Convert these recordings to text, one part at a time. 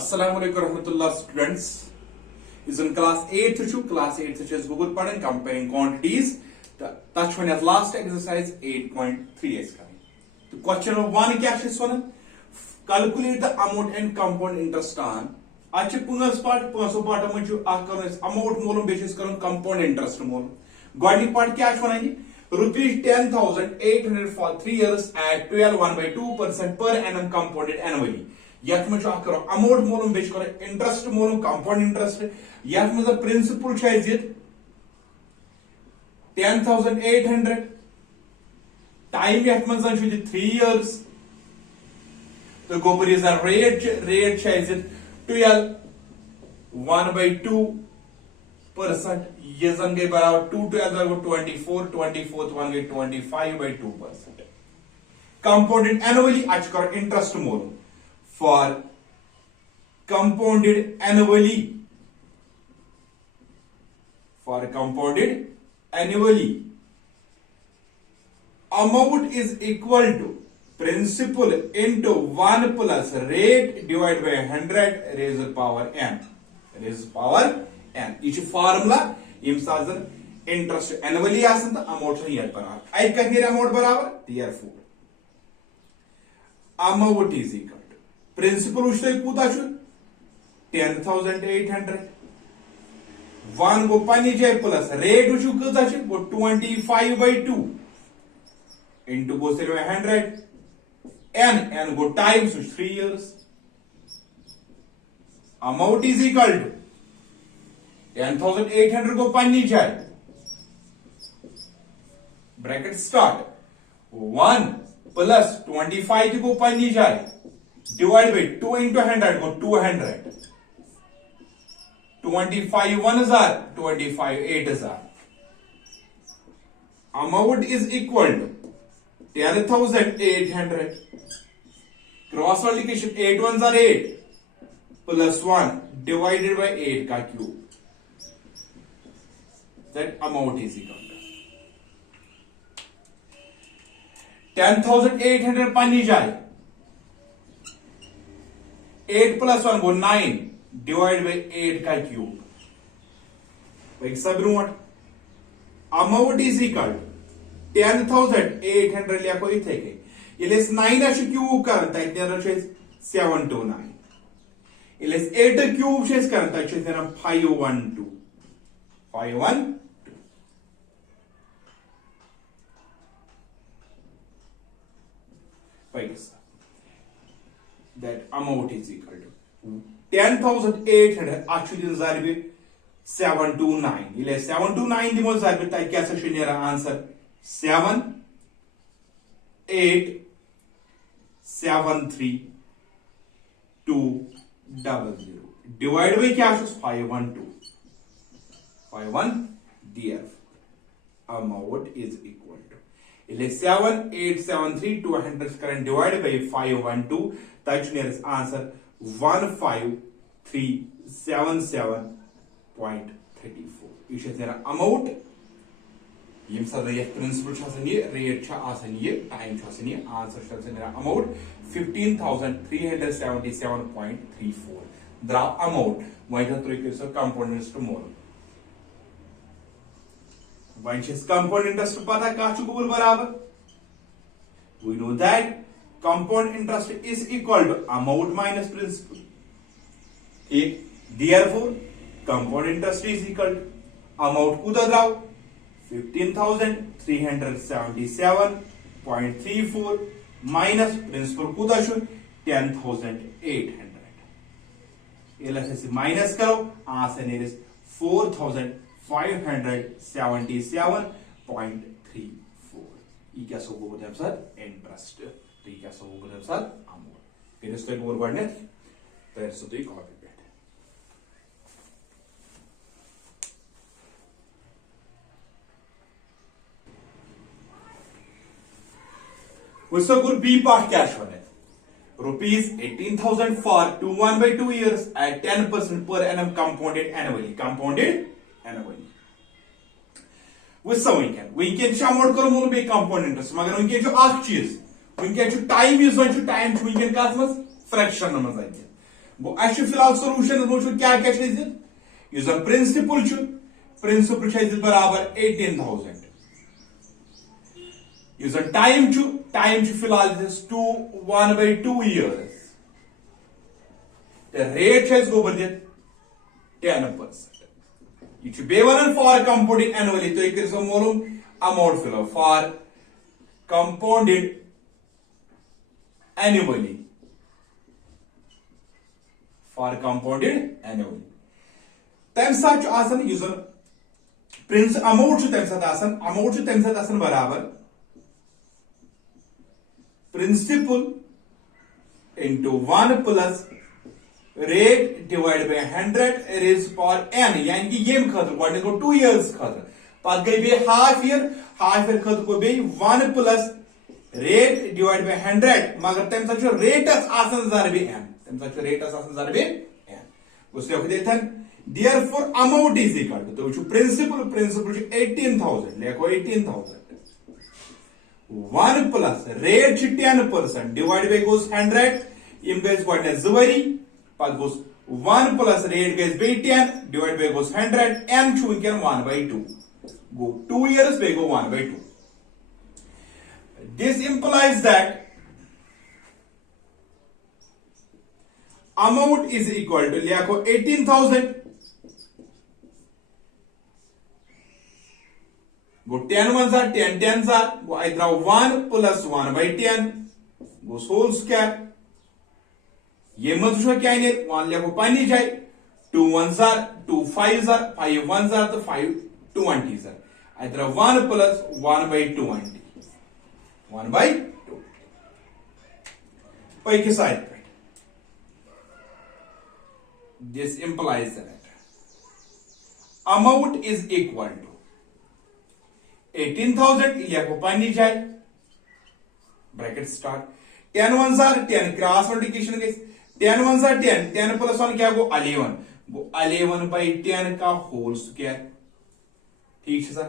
Assalamualaikum warahmatullah students. Is in class 8th chu class 8th chu Google padan comparing quantities. Touch one as last exercise 8.3 is coming. The question of one kya is one. Calculate the amount and compound interest on. Ache pungas part pungaso part amuchu akaron amount molum basis karon compound interest molum. Gwani part kya is one rupees 10,800 for 3 years at 12.1/2% per annum compounded annually. यथ में करो amount मोलूम बेच करो interest मोलूम compound interest यथ में principal 10,800 time यथ में 3 years तो गोबर इज रेट 12.1/2% ये जन गई बराबर 2 to 24 24 1 गई 25/2%. कंपाउंडेड एनुअली आज करो interest मोलूम for compounded annually amount is equal to principal into 1 plus rate divided by 100 raised to power n each formula im sazan interest annually asan ta amount se yet barabar ai kahir amount barabar therefore amount is equal principal उठे कूता 10,800 1 गो पन्नी जाए plus rate उचु कता 25/2 into गो 100 n गो times 3 years amount is equal to 10,800 को पन्नी जाए ब्रैकेट स्टार्ट 1 प्लस 25 को पन्नी जाए divided by 2 into 100 go 200 25 1s are 25 8s are amount is equal to 10,800 cross multiplication 8 1s are 8 plus 1 divided by 8 ka cube that amount is equal to 10,800 pani jaye 8 plus 1 go 9 divided by 8 का cube भाई सब note amount is equal 10,800 लिया को इथे के इलेस 9 अश cube करता है इतना 729 इलेस 8 क्यूब शेस करता है इतना 512 पैसा that amount is equal to 10,800 actually zarbe 729 ile 729 dimo zarbe ta kya sa shunera answer 7 8 7 3 2 0 divide by kya 512 df amount is equal to ile 7 8 7 3 200 current divided by 512 touch nearest answer 15377.34 you should say amount yim sada ye principal chasani rate cha asani time chasani answer chasani amount 15,377.34 dra amount why the three components to more why is compound interest pata ka chu barabar we know that compound interest is equal to amount minus principal. Therefore, compound interest is equal to amount kuda draw 15,377.34 minus principal kuda should 10,800. LSS minus karo answer is 4,577.34. ये क्या सब बोलते हैं sir interest तो ये क्या सब बोलते हैं सर अमाउंट फिर इसको एक और बढ़ने फिर से तो ये कॉपी पेस्ट वसो गुर बी पार्ट क्या one rupees 18,000 for 1/2 years at 10% per annum compounded annually. Compounded annually. वसो वनकन अमाउंट कर मूल बे कंपाउंड इंटरेस्ट मगर वनकन अख चीज वनकन टाइम यस वन टाइम वनकन कत मज फ्रैक्शन मज गो अस फिलहाल सोल्यूशन वो क्या क्या प्रिंसिपल बराबर 18,000 टाइम फिलहाल 1/2 years रेट गोबर दित 10%. यह बे वन फॉर कंपाउंडेड एनुअली तुम कर मालूम अमाउंट फिल फॉर कंपाउंडेड एनुअली तम सात प्रिंस अमाउंट तम सात बराबर principal into 1 plus rate divided by 100 raised power n यानी कि ये खतर गो 2 years खतर पत गई बे हाफ ईयर खतर गो बे 1 plus rate divided by 100 मगर तम साथ रेटस आसन जरबे n उस लिखो देथन therefore amount is equal to तो प्रिंसिपल 18,000 लिखो 18,000 1 plus rate 10% divided by goes 100 im goes what is zuvari but goes 1 plus rate goes by 10 divided by goes 100 n chu can 1/2 go 2 years by go 1/2. This implies that amount is equal to लिखो 18,000 go 10 ones are 10 tens are go I draw 1 plus 1/10 goes whole square ये मत क्या 1 लिखो पानी जाए 2 ones are 2 5s are 5 ones are तो 5 20s are I draw 1 plus 1/20 1/2 पैकी side पे this implies that amount is equal to 18,000 लिखो पानी जाए bracket start 10 ones are 10 cross multiplication गई 10 ones are 10 plus 1 क्या गो 11 गो 11/10 का होल स्क्वायर ठीक है सर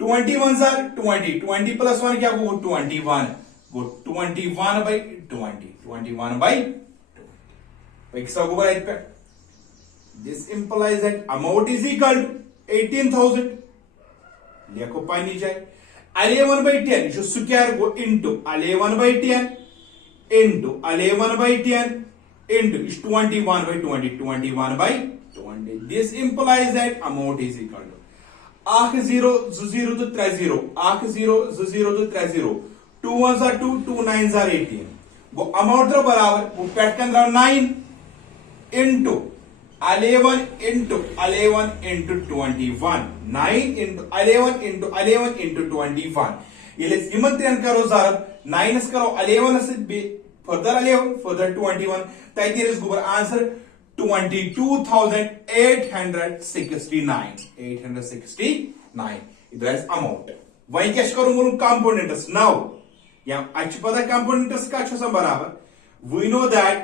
20 ones are 20 plus 1 क्या गो 21 गो 21/20 पैसा गो राइट पे this implies that amount is equal to 18,000 लिखो पानी जाए 11/10 जो स्क्वायर गो into 11/10 into 11/10 into 21/20 this implies that amount is equal to 1 0 0 तो 3 0 1 0 0 तो 3 0 2 1s are 2 2 9s are 18 वो अमाउंट तो बराबर वो pattern 9 into 11 into 11 into 21 9 into 11 into 11 into 21 ये इमन तेन करो जर 9 करो 11 से further 11 further 21 ताकि इस गुबर आंसर 22,869 इधर अमाउंट वही क्या करो मुझे कंपाउंड इंटरेस्ट नाउ या अच्छी पता कंपाउंड इंटरेस्ट का अच्छा बराबर we know that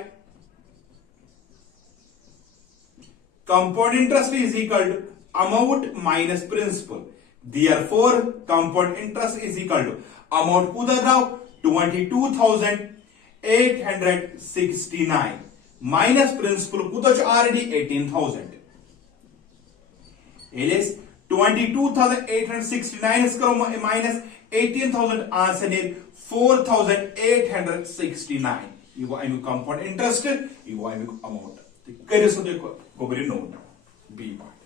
compound interest is equal to amount minus principal. Therefore, compound interest is equal to amount kuda draw 22,869 minus principal kuda already 18,000. It is 22,869 is minus 18,000 answer is 4,869. You go compound interest, you go amount. करिए सो देखो गोबरी note B part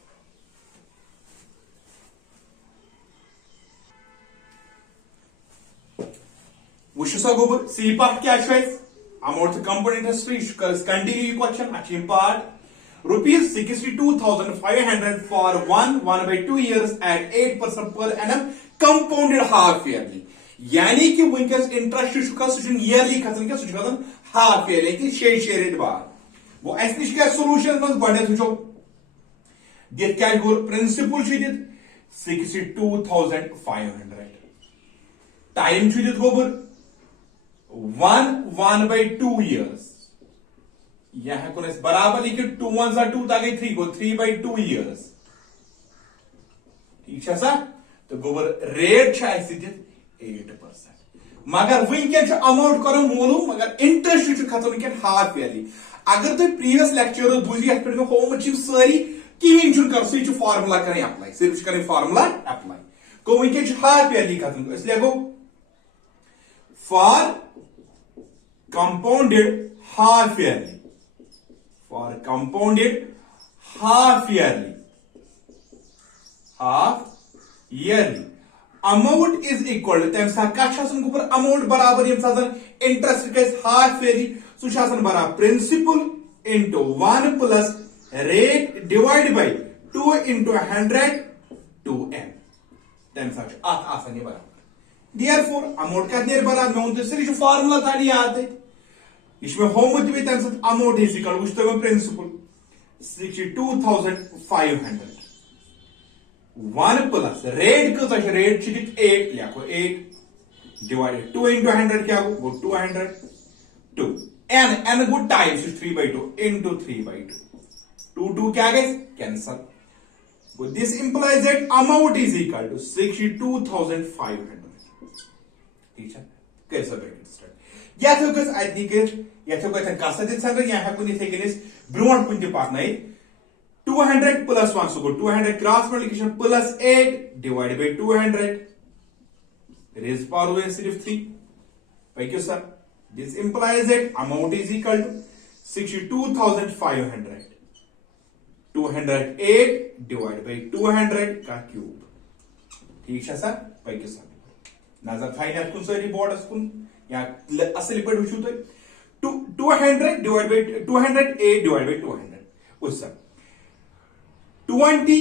wushu सा गोबर C part क्या choice amount to compound interest continue question achieve part rupees 62,500 for 1/2 years at 8% per annum compounded half yearly यानी कि वनकस interest yearly खसन half yearly कि 6 rate बाद वो निश क्या सोल्यूशन मज वो दित क्या प्रिंसिपल दित 62,500 टाइम दित गोबर 1/2 years. यह हेको बराबर लिखियो 2 1 2 ता गई 3 गो 3/2 years. ठीक है सा तो गोबर रेट 8%. मगर वनकन अमाउंट करो मालूम मगर इंटरेस्ट खत्म वनकन हाफ ईयरली. अगर तुम प्रीवियस लेक्चर बुझ ये होमवर्क सारी कहें कर फार्मूला करें अप्लाई सिर्फ करें फार्मूला अप्लाई गो वनकन हाफ ईयरली खत्म लिखो for compounded half yearly for compounded half yearly amount is equal to तम साथ ऊपर अमाउंट बराबर इंटरेस्ट गस हाफ ईयरली सह बराबर principal into 1 plus rate divide by 2 into 100 two n तम साथ बराबर देयरफॉर अमाउंट क्या बराबर मे वो सिर्फ फार्मूला था याद है इसमें होमवर्क भी तम साथ अमाउंट इज इक्वल वो प्रिंसिपल 62,500 1 प्लस रेट कत रेट 8 लिखो 8 डिवाइडेड 2 इंटू 100 क्या गो 200 2 एन गो टाइम 3/2 इंटू 3/2 2 क्या गए cancel this implies that amount is equal to 62,500 ठीक है कैसे ब्रैकेट स्टार्ट या तो कस आदि के या तो कथन कासा दिस संग या है कुनी सेकंड ब्रोड कुन दि पार्ट नहीं 200 plus 1 so go 200 cross multiplication plus 8 divide by 200 raise power में सिर्फ 3 भाई क्यों sir this implies that amount is equal to 62,500 208 divide by 200 का क्यूब ठीक है सर भाई क्यों सर नजर थाइन कुन सारी बोर्डस कुन या असल पे वुचु तो 200 डिवाइड बाय 208 डिवाइड बाय 200 उस सर 20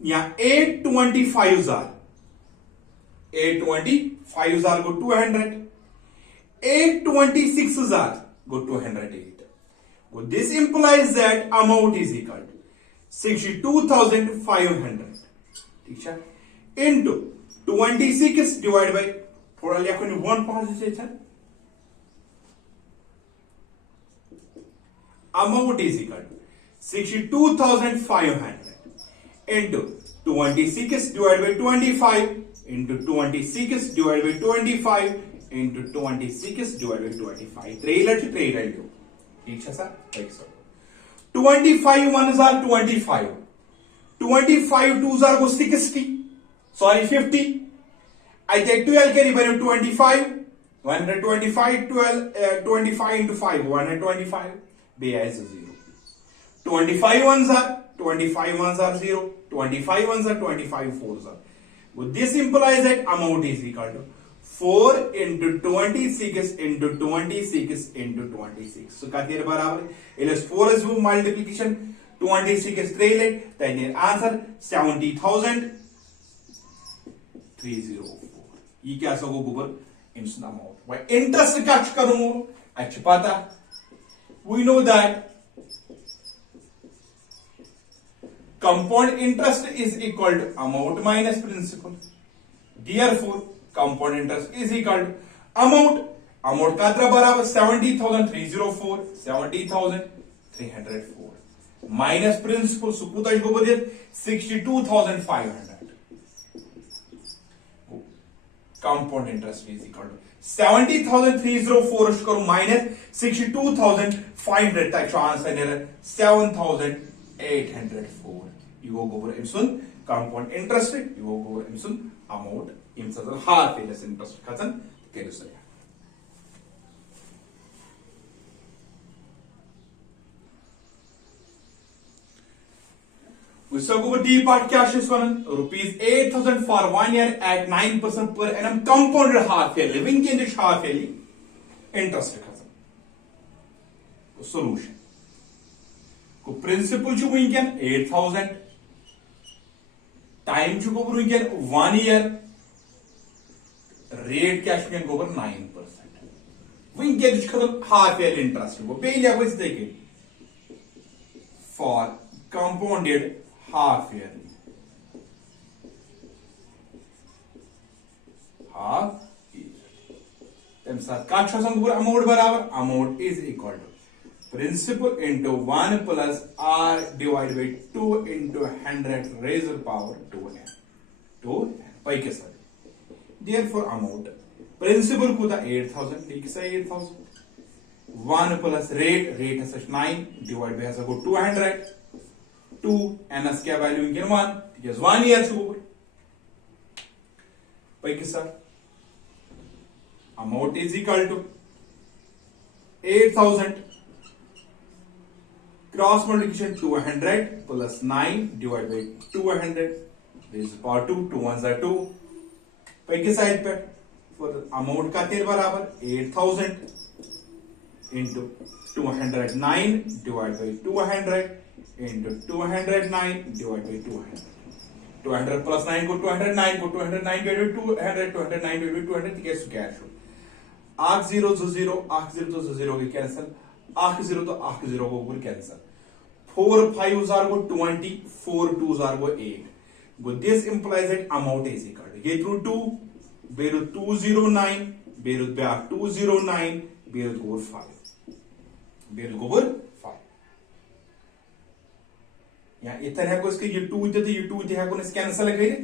या 825 go 200 826 go 208 well, this implies that amount is equal to 62,500 ठीक है into 26 divided by थोड़ा लिखो 1 पाँच amount is equal to 62,500 into 26 divided by 25 into 26 divided by 25 into 26 divided by 25 3 value ठीक है sir 25 1s are 25 25 2s are 60 sorry 50 I take 12 carry by 25 125 12 25 into 5 125 b is 0 25 ones are 0 25 ones are 25 fours are well, this implies that amount is equal to 4 into 26 into 26 into 26 so kathir barabar is 4 is multiplication 26 is 3 let then your answer 70,304 ये क्या सो गोबर instant amount भाई interest क्या करूं अच्छा पता we know that compound interest is equal to amount minus principal therefore compound interest is equal to amount का बराबर 70,304 minus principal सुपुता इसको बोलिए 62,500 compound interest is equal to 70,304 करो minus 62,500 तक आंसर है 7,804 you go over imsun compound interest you go over imsun amount imsun half is interest खतन केलु sir उसको वो डी पार्ट क्या है इसको ₹8,000 for 1 year at 9% per annum compounded half yearly living के जो half yearly interest खत्म solution को प्रिंसिपल जो वहीं 8,000 टाइम जो को वहीं 1 year रेट क्या है को 9% वहीं के जो खत्म half yearly interest को पहले आप इस देखें for compounded half yearly half year तम साथ का अमाउंट बराबर amount is equal to principal into 1 plus r divide by 2 into 100 raiser power 2n पै के साथ therefore amount प्रिंसिपल कूता 8000 लिख सा 8000 1 प्लस रेट हसा 9 डिवाइड बाई हसा गो 200 2 n s क्या वैल्यू इनके 1 because 1 year छु पै के साथ amount is equal to 8000 cross multiplication 200 plus 9 divided by 200 this is power 2 2 ones are 2 पै के साइड पे for amount का तेर बराबर 8000 into 209 divided by 200 into 209 divided by 200 200 plus 9 को 209 को 209 divided by 200 209 divided by 200 कैसे कैश हो आख 0 to 0 आख 0 to 0 के कैंसिल आख 0 तो आख 0 को ऊपर cancel 4 5 are go 20 4 2s are go 8 but this implies that amount is equal to ये through 2 beru 209 beru back 209 beru go 5 beru go 5 या इतना है को इसके ये 2 थे ये 2 थे है को इस कैंसिल करें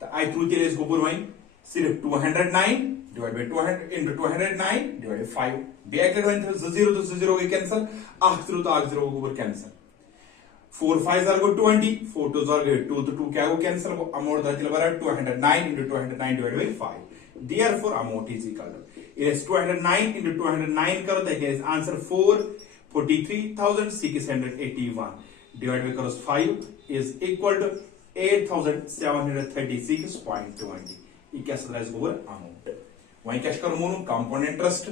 तो आई थ्रू के लिए इसको बुरवाई सिर्फ 209 divided by 200 into 209 divided by 5 back to 0 to 0 के कैंसिल आख 0 तो आख 0 को ऊपर cancel 4 5s are go 20 4 2s are go 2 to 2 क्या को कैंसिल को अमाउंट दा चला बराबर 209 into 209 divided by 5 therefore amount is equal to it is 209 into 209 करो तो it is answer 443,681 divided by करो 5 is equal to 8,736.20 ये क्या सदराइज ओवर अमाउंट वहीं क्या करो Monu compound interest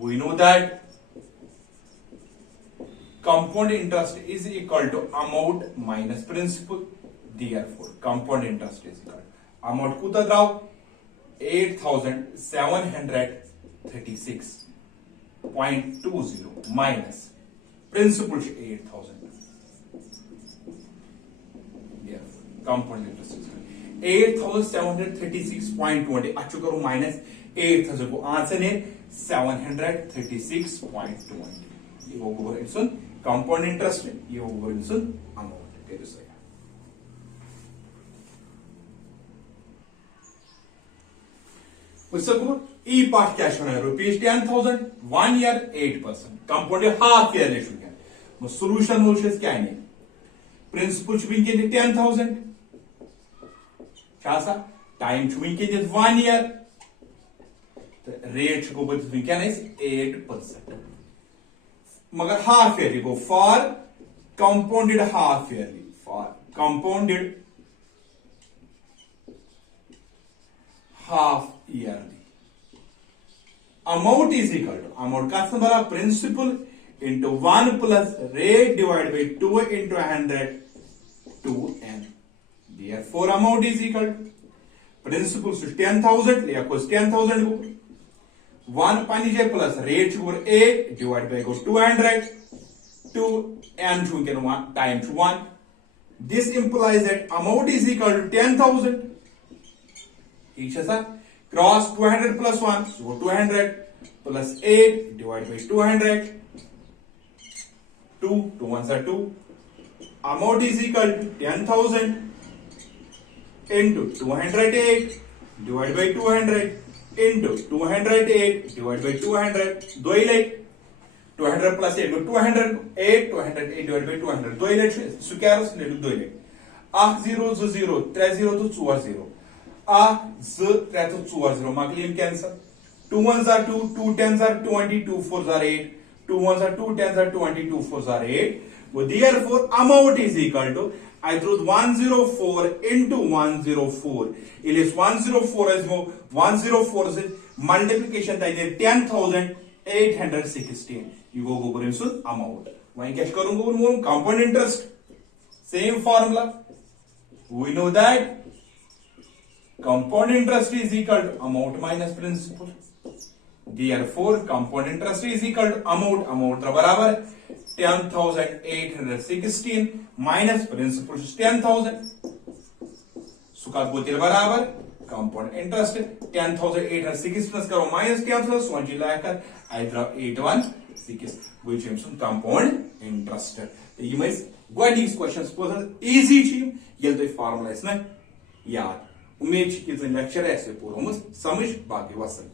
we know that compound interest is equal to amount minus principal therefore compound interest is equal to amount कुता द्राव 8,736.20 minus principal 8,000 therefore compound interest is 8,736.20 अच्छु करो minus 8,000 को answer है 736.20 ये ओवर इनसुन कंपाउंड इंटरेस्ट ये over इनसुन amount तेरे से उसको ई पार्ट क्या होना है rupees 10,000 1 year 8% compound half year ले शुरू है सॉल्यूशन वो क्या है प्रिंसिपल भी के 10,000 क्या टाइम के 1 ईयर रेट को क्या 8% मगर हाफ ईयरली को for compounded half yearly for compounded half yearly amount is equal to amount का बड़ा principal into 1 plus rate divide by 2 into 100 2n therefore amount is equal to principal 10,000 लिया को 10,000 को 1 पानी जे प्लस रेट को 8 divide bye को 200 2 n to get 1 times 1 this implies that amount is equal to 10,000 ठीक है sir cross 200 plus 1 so 200 plus 8 divided by 200 2 2 ones are 2 amount is equal to 10,000 into 208 divided by 200 into 208 divided by 200 दो ही like 200 plus 8 200 8 208 divided by 200 दो ही like squares ले दो ही like 8 0 0 3 0 तो 4 0 8 0 3 तो 4 0 माकलियन cancel 2 ones are 2 2 10s are 20 2 4s are 8 2 ones are 2 10s are 20 2 4s are 8 well, therefore amount is equal to I threw 104 into 104. It is 104 as more 104 is multiplication that is 10,816. You go over into amount. Why cash karunga compound interest? Same formula. We know that compound interest is equal to amount minus principal. Therefore, compound interest is equal to amount. Amount बराबर 10,816 minus principal 10,000. सुका गोतिर बराबर compound interest 10,806 करो minus cancel सोची लायक आई द्राव 816 वो compound interest यम गोडनिक्स questions बहुत easy ये तुम formula ना याद उम्मीद कि लेक्चर पूरा समझ बाकी वसल